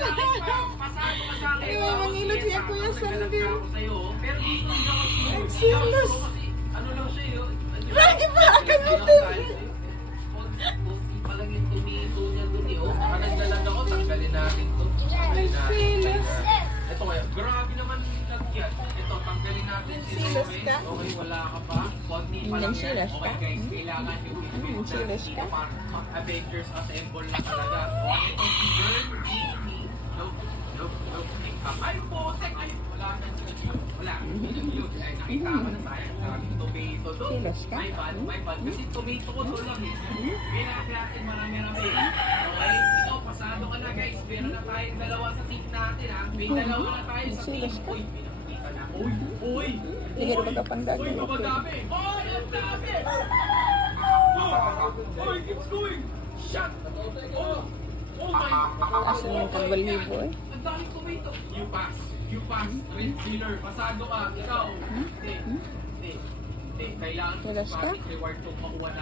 Pasado ka sa akin. Ay, mamangilot siya, Kuya Sandy. Pero dito hindi ako Nagsilos. ano lang siya yun. Lagi pa akanutin. Kunti pa lang yung tumito niya dun eh. Oh, baka nagdalag ako, tanggalin natin to. Tanggalin natin. Ito kaya, grabe naman lagyan. Ito, tanggalin natin. Silos ka? Okay, wala ka pa. Konti pa lang yan. Nagsilos ka? Okay guys, kailangan yung Nagsilos ka? Avengers Assemble na talaga. Okay, ito si Bern, Disney. Nope. Ay, potek! Ay, wala na yun. Wala. Yun. Ay, nakita ko na sayang. Maraming tomato doon. Silos ka? My bad. Kasi tomato ko doon lang eh. Kailangan natin marami-rami. Okay? Ito, pasado ka na guys. Meron na tayong dalawa sa team natin ha. May dalawa na tayo sa team. Silos ka? Uy, pinakita na. Uy! Sige, magkapanggagal. Uy, gumagami! Uy, ang dami! Uy, keeps going! Shot! Oh my God! Asan yung pagbalhibo eh? Ang daming tomato! You pass! Red sealer! Pasado ka! Ikaw! Hindi. Kailangan Silos ka? reward to makuha na.